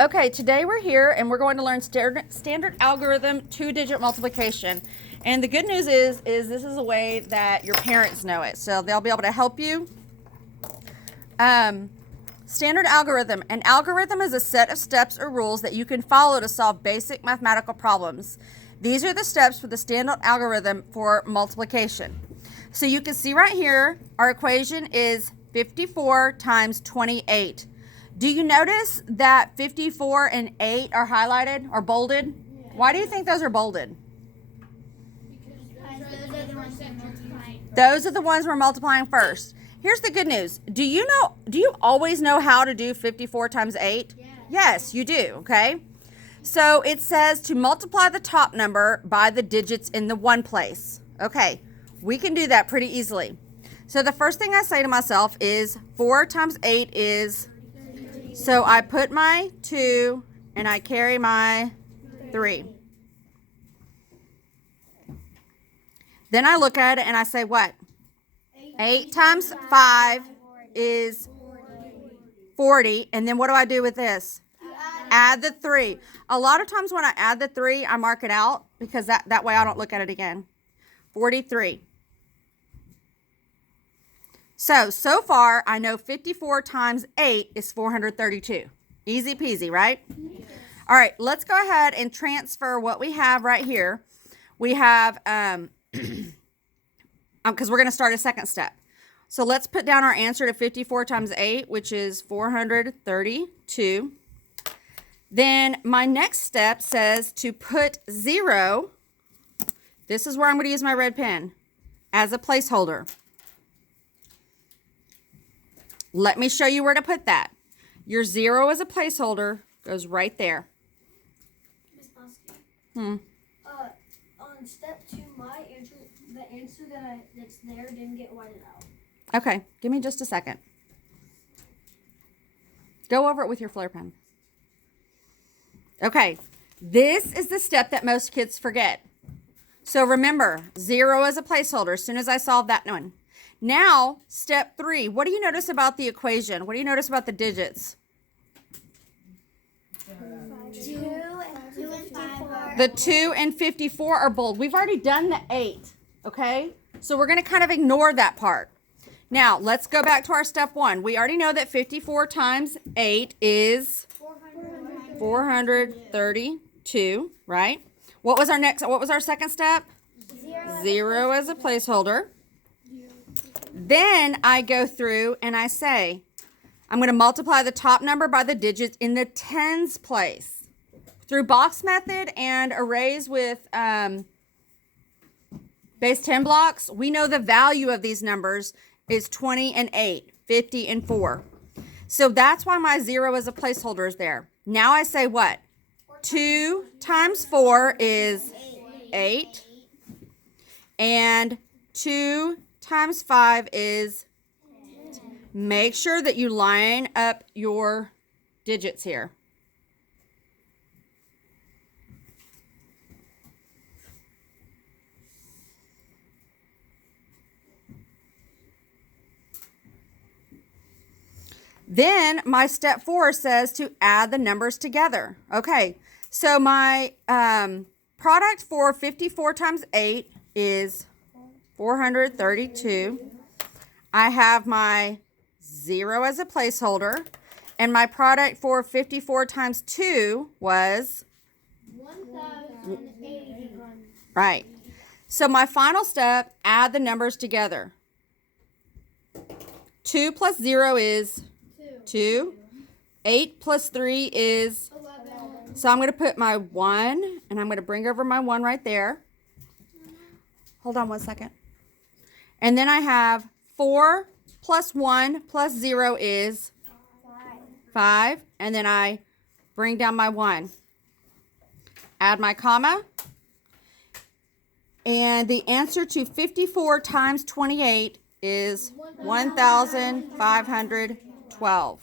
Okay, today we're here and we're going to learn standard algorithm 2-digit multiplication. And the good news is this is a way that your parents know it. So they'll be able to help you. Standard algorithm. An algorithm is a set of steps or rules that you can follow to solve basic mathematical problems. These are the steps for the standard algorithm for multiplication. So you can see right here, our equation is 54 times 28. Do you notice that 54 and 8 are highlighted or bolded? Yeah. Why do you think those are bolded? Because those are the ones that multiplying. Those are the ones we're multiplying first. Here's the good news. Do you always know how to do 54 times 8? Yeah. Yes, you do, okay? So it says to multiply the top number by the digits in the one place. Okay, we can do that pretty easily. So the first thing I say to myself is 4 times 8 is... So I put my 2 and I carry my 3. Then I look at it and I say what? 8 times 5 is 40. And then what do I do with this? Add the 3. A lot of times when I add the 3, I mark it out because that way I don't look at it again. 43. So far, I know 54 times 8 is 432. Easy peasy, right? Yes. All right, let's go ahead and transfer what we have right here. We have, because we're going to start a second step. So let's put down our answer to 54 times 8, which is 432. Then my next step says to put 0. This is where I'm going to use my red pen as a placeholder. Let me show you where to put that. Your 0 as a placeholder goes right there. Miss Oski. On step 2, the answer that's there didn't get whited out. Okay, give me just a second. Go over it with your flare pen. Okay, this is the step that most kids forget. So remember, 0 as a placeholder as soon as I solve that one. Now, step 3. What do you notice about the equation? What do you notice about the digits? 2 and 54. The 2 and 54 are bold. We've already done the 8, okay? So we're going to kind of ignore that part. Now, let's go back to our step 1. We already know that 54 times 8 is 432, right? What was our second step? 0 as a placeholder. Then I go through and I say, I'm going to multiply the top number by the digits in the tens place. Through box method and arrays with base 10 blocks, we know the value of these numbers is 20 and 8, 50 and 4. So that's why my 0 as a placeholder is there. Now I say what? 2 times 4 is 8. And 2 times 5 is 10. Make sure that you line up your digits here. Then my step 4 says to add the numbers together. Okay, so my product for 54 times 8 is 432. I have my 0 as a placeholder, and my product for 54 times 2 was 1,080. Right. So my final step, add the numbers together. 2 plus 0 is 2. 8 plus 3 is 11. So I'm going to put my 1, and I'm going to bring over my 1 right there. Hold on one second. And then I have 4 plus 1 plus 0 is 5. And then I bring down my 1. Add my comma. And the answer to 54 times 28 is 1,512.